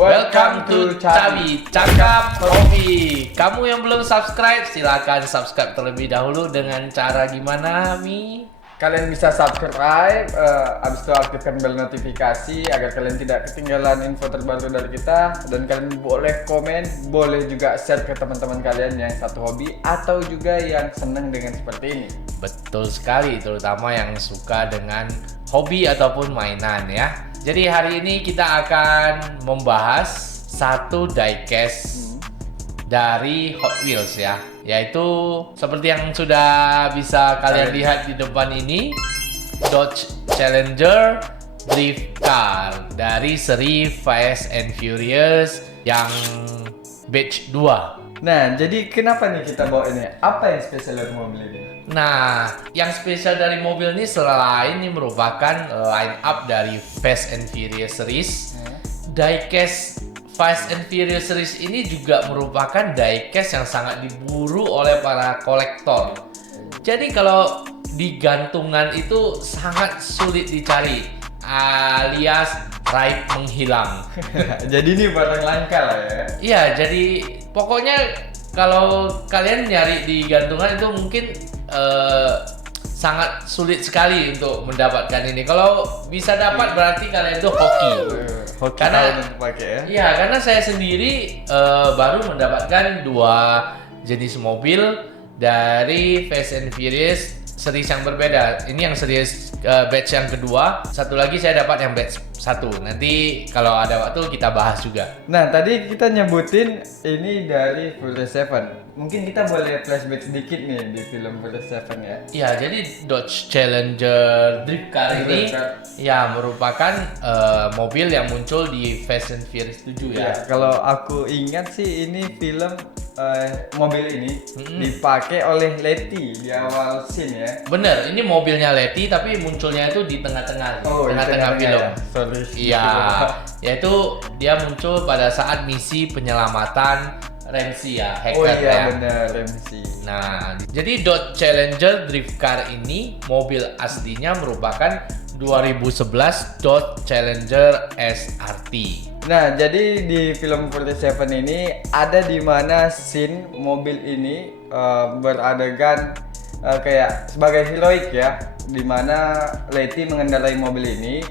Welcome to Cabi Cakap Hobi. Kamu yang belum subscribe, silakan subscribe terlebih dahulu dengan cara gimana, Mi? Kalian bisa subscribe, abis itu aktifkan bel notifikasi agar kalian tidak ketinggalan info terbaru dari kita. Dan kalian boleh komen, boleh juga share ke teman-teman kalian yang satu hobi atau juga yang senang dengan seperti ini. Betul sekali, terutama yang suka dengan hobi ataupun mainan ya. Jadi hari ini kita akan membahas satu diecast dari Hot Wheels ya, yaitu seperti yang sudah bisa kalian lihat di depan ini, Dodge Challenger Drift Car dari seri Fast and Furious yang batch 2. Nah, jadi kenapa nih kita bawa ini? Apa yang spesial dari mobil ini? Nah, yang spesial dari mobil ini selain ini merupakan line up dari Fast and Furious series, diecast Fast and Furious series ini juga merupakan diecast yang sangat diburu oleh para kolektor. Jadi kalau di gantungan itu sangat sulit dicari, alias raib menghilang. Jadi ini barang langka lah ya? Iya, jadi pokoknya kalau kalian nyari di gantungan itu mungkin sangat sulit sekali untuk mendapatkan ini. Kalau bisa dapat berarti kalian itu hoki. Karena pakai ya? Iya, karena saya sendiri baru mendapatkan 2 jenis mobil dari Fast and Furious series yang berbeda. Ini yang series batch yang kedua. Satu lagi saya dapat yang batch 1. Nanti kalau ada waktu kita bahas juga. Nah, tadi kita nyebutin ini dari Furious 7. Mungkin kita boleh flashback sedikit nih di film Furious 7 ya. Ya, jadi Dodge Challenger Drift Car ini ya merupakan mobil yang muncul di Fast and Furious 7 ya. Kalau aku ingat sih ini film mobil ini dipakai oleh Letty di awal scene ya. Bener, ini mobilnya Letty tapi munculnya itu di tengah-tengah, tengah-tengah film. Ya. Sorry. Iya, yaitu dia muncul pada saat misi penyelamatan Ramsey ya, hacker Oh iya ya. benar, Ramsey. Nah, jadi Dodge Challenger Drift Car ini mobil aslinya merupakan 2011 Dodge Challenger SRT. Nah, jadi di film 47 ini ada di mana scene mobil ini beradegan kayak sebagai heroik ya, di mana Letty mengendarai mobil ini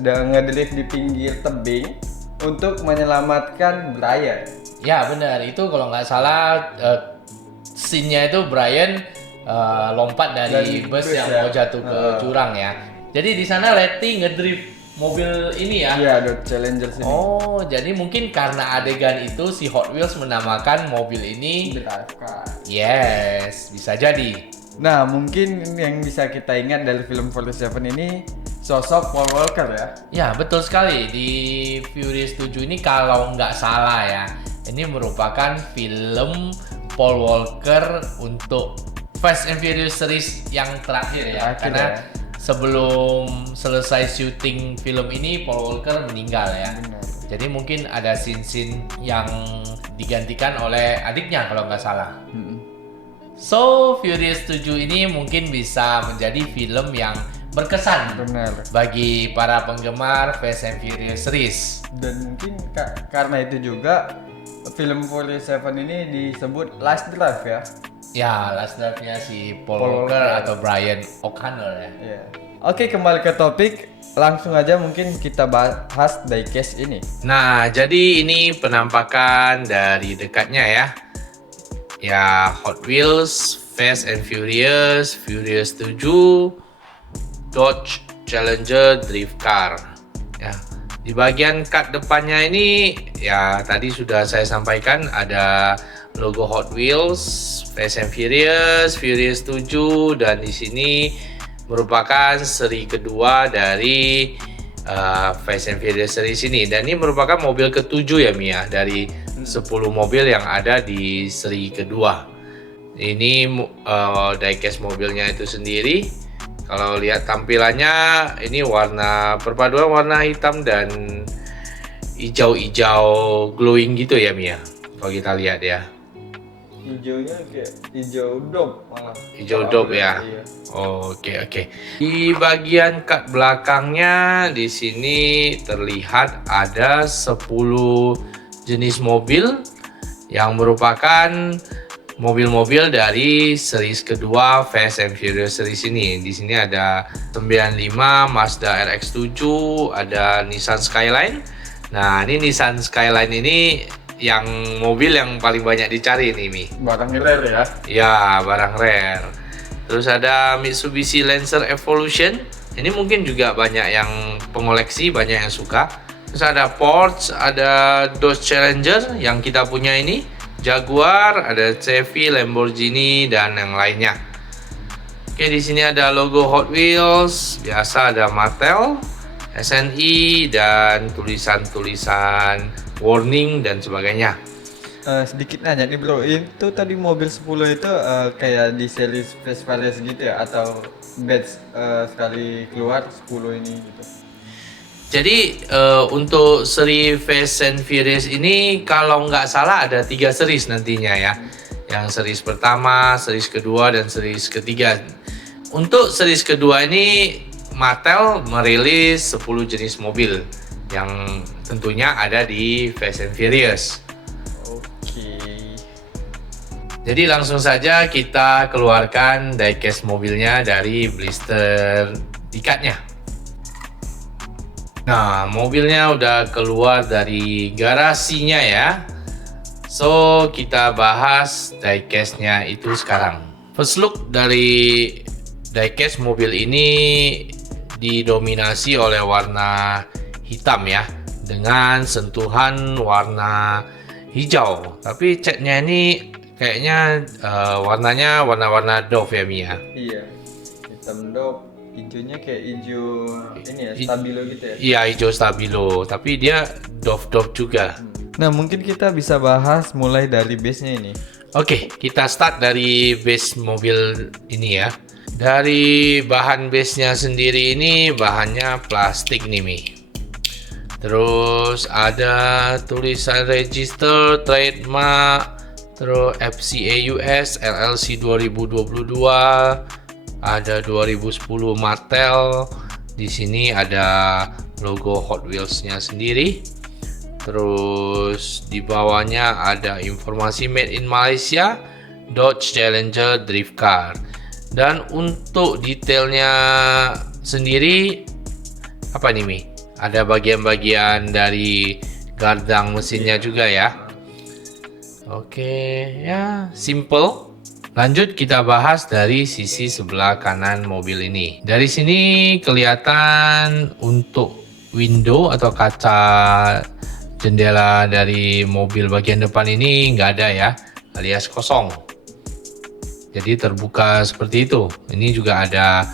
dan ngedrift di pinggir tebing untuk menyelamatkan Brian. Ya benar, itu kalau nggak salah scene-nya itu Brian lompat dari bus yang mau jatuh ke jurang ya. Jadi di sana Letty ngedrift mobil ini ya. Iya, Dodge Challenger sini. Oh, jadi mungkin karena adegan itu si Hot Wheels menamakan mobil ini Drive car. Yes, bisa jadi. Nah, mungkin yang bisa kita ingat dari film 47 ini sosok Paul Walker ya. Ya, betul sekali. Di Furious 7 ini kalau nggak salah ya, ini merupakan film Paul Walker untuk Fast and Furious series yang terakhir ya. Karena sebelum selesai syuting film ini Paul Walker meninggal ya. Benar. Jadi mungkin ada scene-scene yang digantikan oleh adiknya kalau nggak salah. So, Furious 7 ini mungkin bisa menjadi film yang berkesan bagi para penggemar Fast and Furious series. Dan mungkin karena itu juga film 47 ini disebut Last Drive ya. Ya, last drive-nya si Paul Walker atau Brian O'Connor ya. Yeah. Oke, kembali ke topik. Langsung aja mungkin kita bahas diecast ini. Nah, jadi ini penampakan dari dekatnya ya. Ya, Hot Wheels, Fast and Furious, Furious 7, Dodge Challenger Drift Car. Ya, di bagian cut depannya ini ya tadi sudah saya sampaikan ada logo Hot Wheels, Fast and Furious, Furious 7 dan di sini merupakan seri kedua dari Fast and Furious series ini dan ini merupakan mobil ke-7 ya Mia dari 10 mobil yang ada di seri kedua. Ini diecast mobilnya itu sendiri. Kalau lihat tampilannya ini warna perpaduan warna hitam dan hijau-hijau glowing gitu ya Mia. Kalau kita lihat ya. Hijaunya kayak hijau dop malah. Hijau dop ya. Iya. Oke. Di bagian kat belakangnya di sini terlihat ada 10 jenis mobil yang merupakan mobil-mobil dari series kedua Fast and Furious series ini. Di sini ada 95 Mazda RX-7, ada Nissan Skyline. Nah, ini Nissan Skyline ini yang mobil yang paling banyak dicari nih, Mi. Barang rare ya. Ya, barang rare. Terus ada Mitsubishi Lancer Evolution. Ini mungkin juga banyak yang pengoleksi, banyak yang suka. Terus ada Porsche, ada Dodge Challenger yang kita punya ini, Jaguar, ada Chevy, Lamborghini dan yang lainnya. Oke, di sini ada logo Hot Wheels, biasa ada Mattel, SNI dan tulisan-tulisan warning dan sebagainya. Sedikit nanya nih bro, itu tadi mobil 10 itu kayak di series Fast Furious gitu ya, atau batch sekali keluar 10 ini gitu? Jadi untuk seri Fast and Furious ini kalau nggak salah ada 3 series nantinya ya. Yang series pertama, series kedua, dan series ketiga. Untuk series kedua ini Mattel merilis 10 jenis mobil yang tentunya ada di Fast and Furious. Oke. Jadi langsung saja kita keluarkan diecast mobilnya dari blister ikatnya. Nah, mobilnya udah keluar dari garasinya ya. So, kita bahas diecastnya itu sekarang. First look dari diecast mobil ini didominasi oleh warna hitam ya, dengan sentuhan warna hijau. Tapi catnya ini kayaknya warnanya warna-warna Dove ya, Mia. Iya. Hitam dop, hijaunya kayak hijau ini ya, stabilo gitu ya. Iya, hijau stabilo, tapi dia Dove juga. Nah, mungkin kita bisa bahas mulai dari base-nya ini. Oke, kita start dari base mobil ini ya. Dari bahan base-nya sendiri ini bahannya plastik nih, Mi. Terus ada tulisan register, trademark, terus FCA US, LLC 2022, ada 2010 Mattel. Di sini ada logo Hot Wheels-nya sendiri. Terus di bawahnya ada informasi made in Malaysia, Dodge Challenger Drift Car. Dan untuk detailnya sendiri apa nih, Mi? Ada bagian-bagian dari gardang mesinnya juga ya. Oke, ya simple. Lanjut kita bahas dari sisi sebelah kanan mobil ini. Dari sini kelihatan untuk window atau kaca jendela dari mobil bagian depan ini nggak ada ya, alias kosong. Jadi terbuka seperti itu. Ini juga ada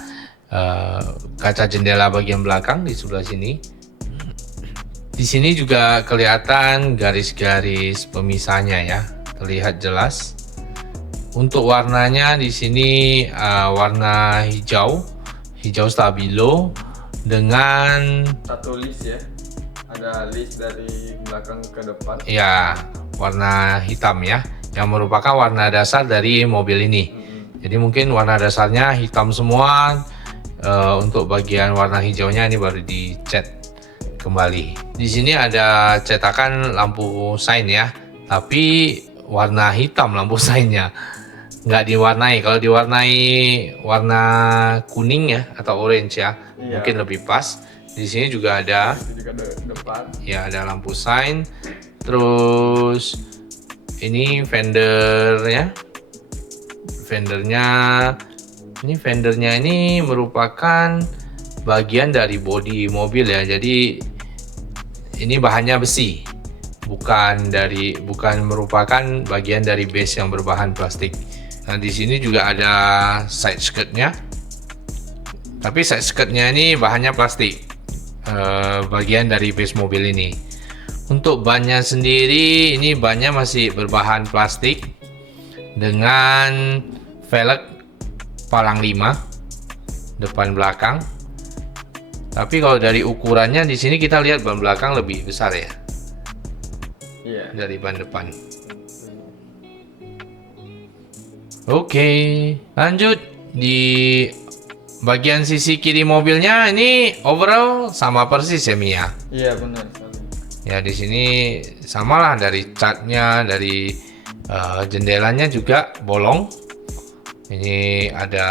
kaca jendela bagian belakang di sebelah sini. Di sini juga kelihatan garis-garis pemisahnya ya, terlihat jelas. Untuk warnanya di sini warna hijau stabilo dengan Satu list ya. Ada list dari belakang ke depan. ya warna hitam ya, yang merupakan warna dasar dari mobil ini. Jadi mungkin warna dasarnya hitam semua. Untuk bagian warna hijaunya ini baru dicat kembali. Di sini ada cetakan lampu sein ya, tapi warna hitam lampu seinnya, nggak diwarnai. Kalau diwarnai warna kuning ya atau orange ya, Iya. mungkin lebih pas. Di sini juga ada Itu juga depan. ya, ada lampu sein. Terus ini fendernya ini merupakan bagian dari bodi mobil ya. Jadi ini bahannya besi, bukan merupakan bagian dari base yang berbahan plastik. Nah, di sini juga ada side skirtnya, tapi side skirtnya ini bahannya plastik, bagian dari base mobil ini. Untuk bannya sendiri, ini bannya masih berbahan plastik dengan velg palang 5 depan belakang. Tapi kalau dari ukurannya di sini kita lihat ban belakang lebih besar ya Iya. dari ban depan. Oke, lanjut di bagian sisi kiri mobilnya ini overall sama persis ya Mia. Iya benar sekali. Ya di sini samalah dari catnya, dari jendelanya juga bolong. Ini ada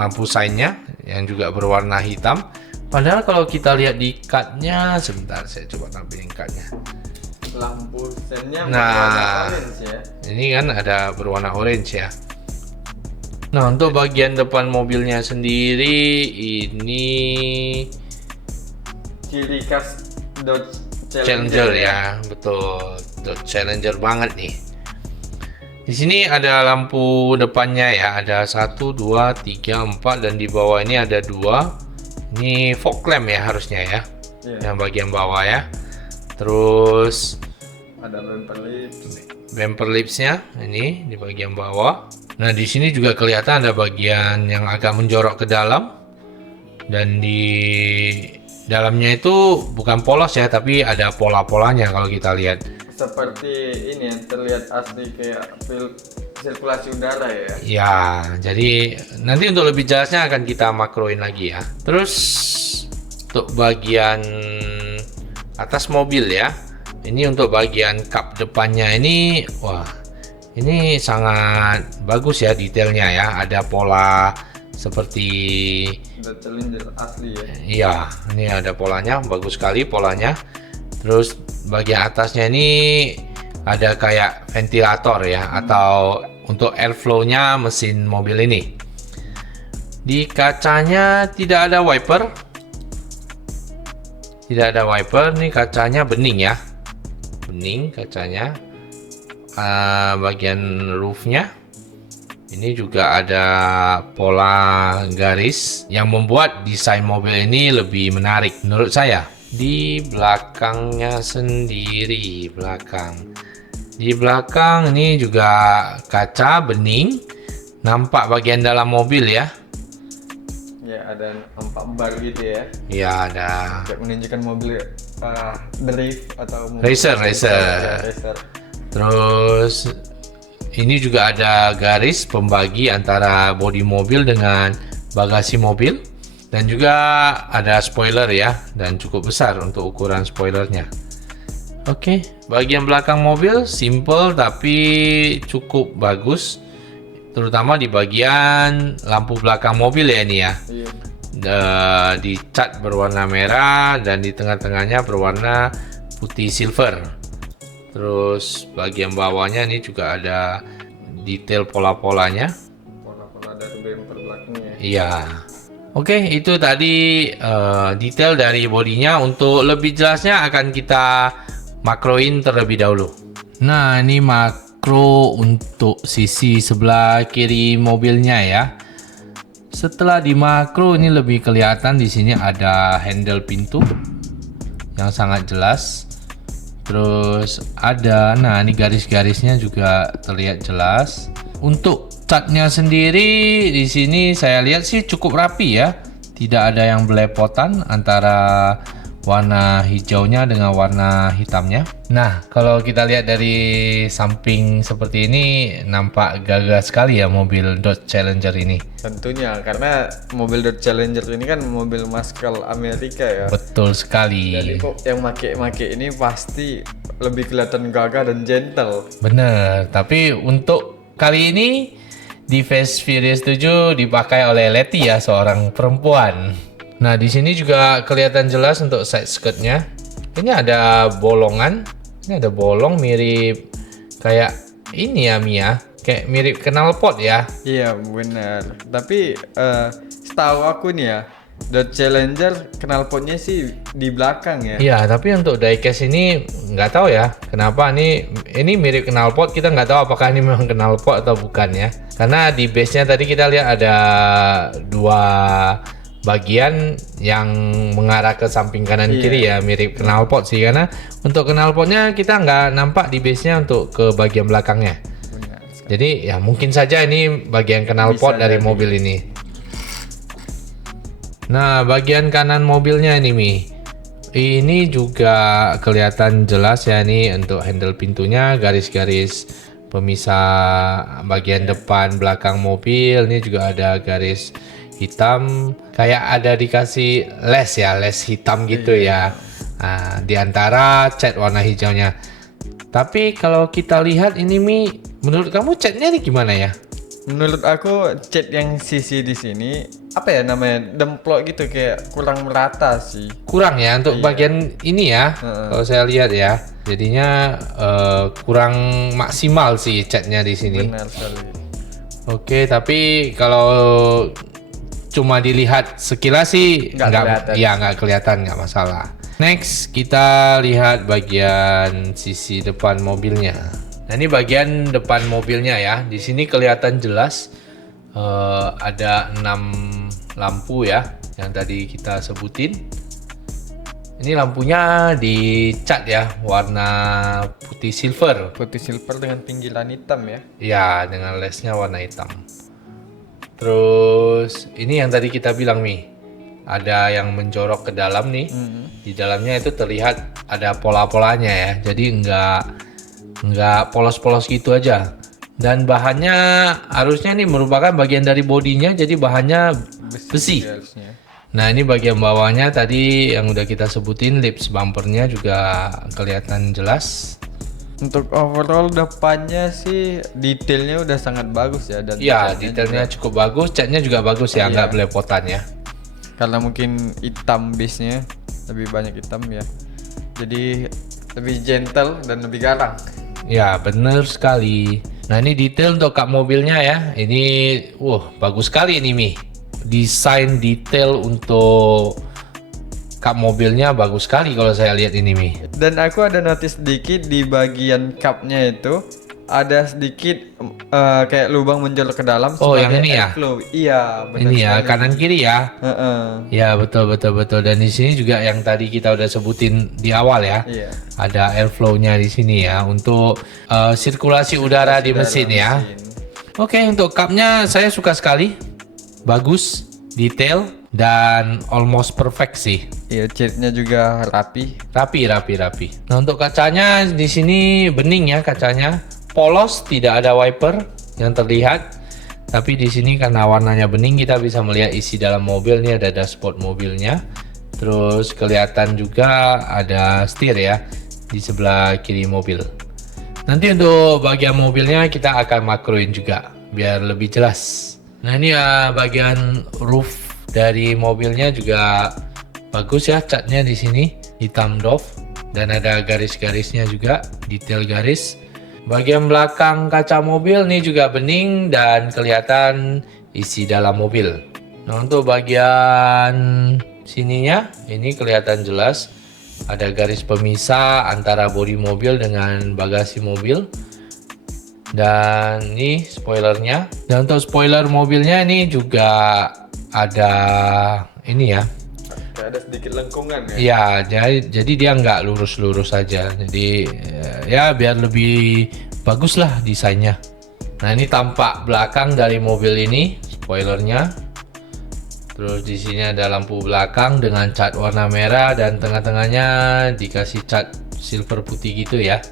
lampu sainnya yang juga berwarna hitam. Padahal kalau kita lihat di catnya, sebentar saya coba tampilin catnya. Lampu sennya Nah, berwarna orange ya. ini kan ada berwarna orange ya. Nah, untuk bagian depan mobilnya sendiri ini Ciri khas Dodge Challenger ya, betul. Dodge Challenger banget nih. Di sini ada lampu depannya ya, ada 1, 2, 3, 4 dan di bawah ini ada 2. Ini fog lamp ya harusnya ya. Iya. Yang bagian bawah ya. Terus Ada bumper lips. bumper lipsnya ini di bagian bawah. Nah, di sini juga kelihatan ada bagian yang agak menjorok ke dalam. Dan di dalamnya itu bukan polos ya, tapi ada pola-polanya kalau kita lihat. Seperti ini yang terlihat asli kayak sirkulasi udara ya. Ya, jadi nanti untuk lebih jelasnya akan kita makroin lagi ya. Terus untuk bagian atas mobil ya. Ini untuk bagian kap depannya ini, wah, ini sangat bagus ya detailnya ya. Ada pola seperti, Dodge Challenger asli ya. iya, ini ada polanya, bagus sekali polanya. Terus bagian atasnya ini ada kayak ventilator ya, atau untuk airflow-nya mesin mobil ini. Di kacanya tidak ada wiper. Tidak ada wiper, nih kacanya bening ya. Bening kacanya. Bagian roofnya ini juga ada pola garis yang membuat desain mobil ini lebih menarik menurut saya. Di belakangnya sendiri, di belakang ini juga kaca bening, nampak bagian dalam mobil ya. Ya ada 4 bar gitu ya. Ya ada Kayak menunjukkan mobil drift atau mobil Racer. Ya, racer. Terus ini juga ada garis pembagi antara bodi mobil dengan bagasi mobil. Dan juga ada spoiler ya, dan cukup besar untuk ukuran spoilernya. Oke, bagian belakang mobil simple tapi cukup bagus. Terutama di bagian lampu belakang mobil ya ini ya. Iya. Dicat berwarna merah dan di tengah-tengahnya berwarna putih silver. Terus bagian bawahnya ini juga ada detail pola-polanya. Pola-pola dari bumper belakangnya. Iya. Oke, itu tadi detail dari bodinya. Untuk lebih jelasnya akan kita makroin terlebih dahulu. Nah, ini makro untuk sisi sebelah kiri mobilnya ya. Setelah di makro ini lebih kelihatan, di sini ada handle pintu yang sangat jelas. Terus ada, nah ini garis-garisnya juga terlihat jelas. Untuk catnya sendiri di sini saya lihat sih cukup rapi ya. Tidak ada yang belepotan antara warna hijaunya dengan warna hitamnya. Nah, kalau kita lihat dari samping seperti ini nampak gagah sekali ya mobil Dodge Challenger ini. Tentunya karena mobil Dodge Challenger ini kan mobil maskal Amerika ya. Betul sekali. Jadi kok yang make ini pasti lebih kelihatan gagah dan gentle. Bener, tapi untuk kali ini di Fast Furious 7 dipakai oleh Letty ya, seorang perempuan. Nah, di sini juga kelihatan jelas untuk side skirtnya. Ini ada bolongan. Ini ada bolong mirip kayak ini ya Mia, kayak mirip knalpot ya. Iya benar. Tapi setahu aku nih ya, Dodge Challenger knalpotnya sih di belakang ya. Iya, tapi untuk diecast ini nggak tahu ya kenapa ini mirip knalpot. Kita nggak tahu apakah ini memang knalpot atau bukan ya. Karena di base-nya tadi kita lihat ada dua bagian yang mengarah ke samping kanan kiri ya, mirip knalpot sih. Karena untuk knalpotnya kita nggak nampak di base-nya untuk ke bagian belakangnya. Benar. Jadi ya mungkin saja ini bagian knalpot dari mobil ini. Nah, bagian kanan mobilnya ini Mi. Ini juga kelihatan jelas ya, nih untuk handle pintunya garis-garis pemisah bagian depan belakang mobil. Ini juga ada garis hitam, kayak ada dikasih les ya, les hitam gitu ya. Nah, di antara cat warna hijaunya. Tapi kalau kita lihat ini Mi, menurut kamu catnya ini gimana ya? Menurut aku cat yang sisi di sini apa ya namanya, demplok gitu, kayak kurang merata sih. Kurang ya untuk bagian ini ya. Kalau saya lihat ya, jadinya kurang maksimal sih catnya di sini. Benar sekali. Oke, tapi kalau cuma dilihat sekilas sih nggak kelihatan, nggak masalah. Next kita lihat bagian sisi depan mobilnya. Nah ini bagian depan mobilnya ya. Di sini kelihatan jelas ada 6 lampu ya yang tadi kita sebutin. Ini lampunya dicat ya warna putih silver. Putih silver dengan pinggiran hitam ya. Ya, dengan lesnya warna hitam. Terus ini yang tadi kita bilang nih, ada yang menjorok ke dalam nih. Di dalamnya itu terlihat ada pola-polanya ya. Jadi nggak polos-polos gitu aja. Dan bahannya harusnya nih merupakan bagian dari bodinya, jadi bahannya besi. Harusnya. Nah ini bagian bawahnya tadi yang udah kita sebutin, lips bumpernya juga kelihatan jelas. Untuk overall depannya sih detailnya udah sangat bagus ya, dan Ya detailnya cukup bagus, catnya juga bagus ya, nggak belepotan ya. Karena mungkin hitam base-nya, lebih banyak hitam ya. Jadi lebih gentle dan lebih garang. Ya bener sekali. Nah ini detail untuk kap mobilnya ya. Ini bagus sekali ini Mi. Desain detail untuk kap mobilnya bagus sekali kalau saya lihat ini Mi. Dan aku ada notice sedikit di bagian cupnya itu ada sedikit kayak lubang menjolok ke dalam. Oh yang ini ya? Airflow. Iya benar. Ini ya sekali. kanan kiri ya. Ya betul. Dan di sini juga yang tadi kita udah sebutin di awal ya. Iya. Ada airflow-nya di sini ya untuk sirkulasi udara di mesin ya. Oke, untuk cupnya saya suka sekali. Bagus, detail dan almost perfect sih. Iya, catnya juga rapi. Rapi. Nah, untuk kacanya di sini bening ya kacanya. Polos, tidak ada wiper yang terlihat. Tapi di sini karena warnanya bening kita bisa melihat isi dalam mobil. Ini ada dashboard mobilnya. Terus kelihatan juga ada setir ya di sebelah kiri mobil. Nanti untuk bagian mobilnya kita akan makroin juga biar lebih jelas. Nah ini ya bagian roof dari mobilnya juga bagus ya, catnya di sini hitam doff dan ada garis-garisnya juga, detail garis. Bagian belakang kaca mobil ini juga bening dan kelihatan isi dalam mobil. Nah untuk bagian sininya ini kelihatan jelas ada garis pemisah antara bodi mobil dengan bagasi mobil. Dan ini spoilernya. Dan untuk spoiler mobilnya ini juga ada ini ya. Ada sedikit lengkungan ya. Ya, jadi dia nggak lurus-lurus saja. Jadi ya biar lebih bagus lah desainnya. Nah ini tampak belakang dari mobil ini, spoilernya. Terus di sini ada lampu belakang dengan cat warna merah dan tengah-tengahnya dikasih cat silver putih gitu ya.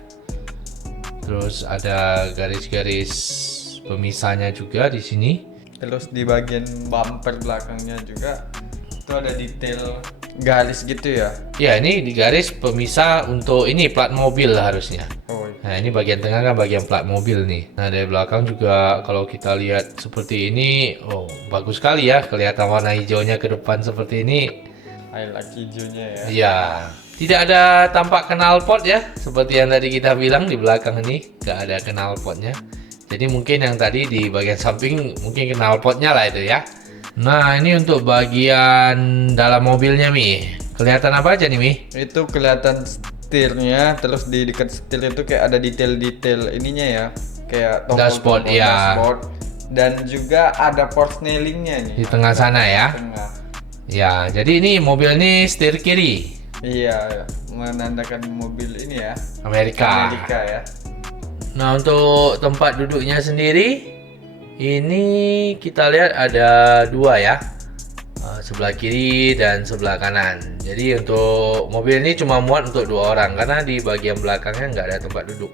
Terus ada garis-garis pemisahnya juga di sini. Terus di bagian bumper belakangnya juga itu ada detail garis gitu ya. Ya ini di garis pemisah untuk ini plat mobil harusnya. Oh. Nah ini bagian tengah kan bagian plat mobil nih. Nah dari belakang juga kalau kita lihat seperti ini, bagus sekali ya, kelihatan warna hijaunya ke depan seperti ini. Highlight hijaunya ya. Ya, tidak ada tampak knalpot ya, seperti yang tadi kita bilang di belakang ini nggak ada knalpotnya. Jadi mungkin yang tadi di bagian samping mungkin knalpotnya lah itu ya. Nah ini untuk bagian dalam mobilnya Mi, kelihatan apa aja nih Mi? Itu kelihatan setirnya, terus di dekat setir itu kayak ada detail-detail ininya ya, kayak Dashboard, ya. dashboard. Dan juga ada portsnailingnya nih Di tengah sana ya. tengah. Ya, jadi ini mobil ini setir kiri. Iya, menandakan mobil ini ya, Amerika. ya. Nah untuk tempat duduknya sendiri, ini kita lihat ada dua ya, sebelah kiri dan sebelah kanan. Jadi untuk mobil ini cuma muat untuk 2 orang karena di bagian belakangnya nggak ada tempat duduk.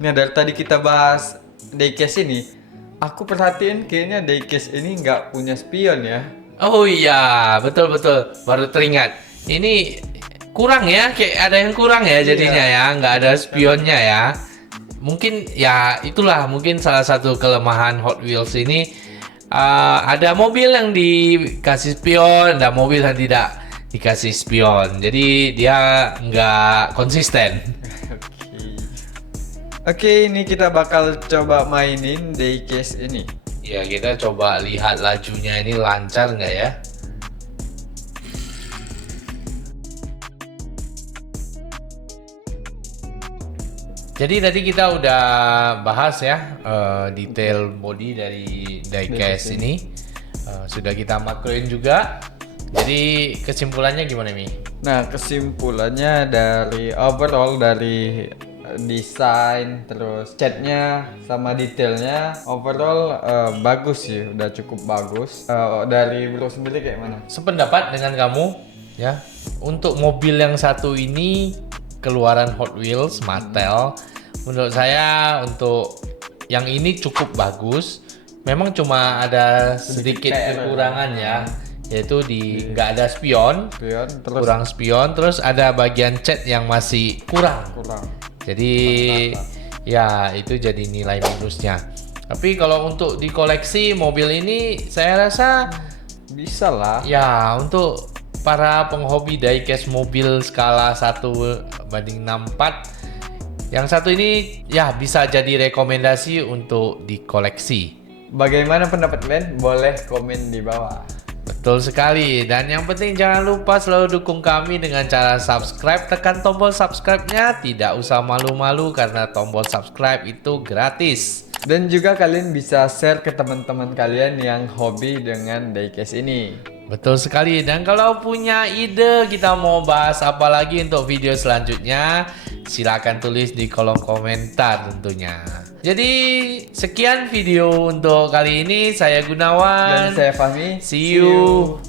Nah, dari tadi kita bahas diecast ini, aku perhatiin kayaknya diecast ini nggak punya spion ya. Oh iya, betul-betul. Baru teringat. Ini kurang ya, kayak ada yang kurang ya jadinya ya. Nggak ada spionnya ya. Mungkin ya itulah mungkin salah satu kelemahan Hot Wheels ini. Ada mobil yang dikasih spion, ada mobil yang tidak dikasih spion. Jadi dia nggak konsisten. Oke, ini kita bakal coba mainin diecast ini. Ya kita coba lihat lajunya ini lancar nggak ya? Jadi tadi kita udah bahas ya detail body dari diecast ini. Sudah kita makroin juga. Jadi kesimpulannya gimana Mi? Nah, kesimpulannya dari overall dari desain terus catnya sama detailnya overall bagus sih, udah cukup bagus. Dari bro sendiri kayak mana? Sependapat dengan kamu ya. Untuk mobil yang satu ini keluaran Hot Wheels Mattel, menurut saya untuk yang ini cukup bagus. Memang cuma ada sedikit kekurangan ya, yaitu di nggak ada spion, Terus kurang spion, terus ada bagian cat yang masih kurang. Jadi ya itu jadi nilai minusnya. Tapi kalau untuk dikoleksi mobil ini saya rasa bisa lah. ya untuk para penghobi diecast mobil skala 1/64 yang satu ini ya bisa jadi rekomendasi untuk dikoleksi. Bagaimana pendapat kalian? Boleh komen di bawah. Betul sekali. Dan yang penting jangan lupa selalu dukung kami dengan cara subscribe. Tekan tombol subscribe-nya. Tidak usah malu-malu karena tombol subscribe itu gratis. Dan juga kalian bisa share ke teman-teman kalian yang hobi dengan diecast ini. Betul sekali. Dan kalau punya ide kita mau bahas apa lagi untuk video selanjutnya, silakan tulis di kolom komentar tentunya. Jadi sekian video untuk kali ini. Saya Gunawan. Dan saya Fahmi. See you.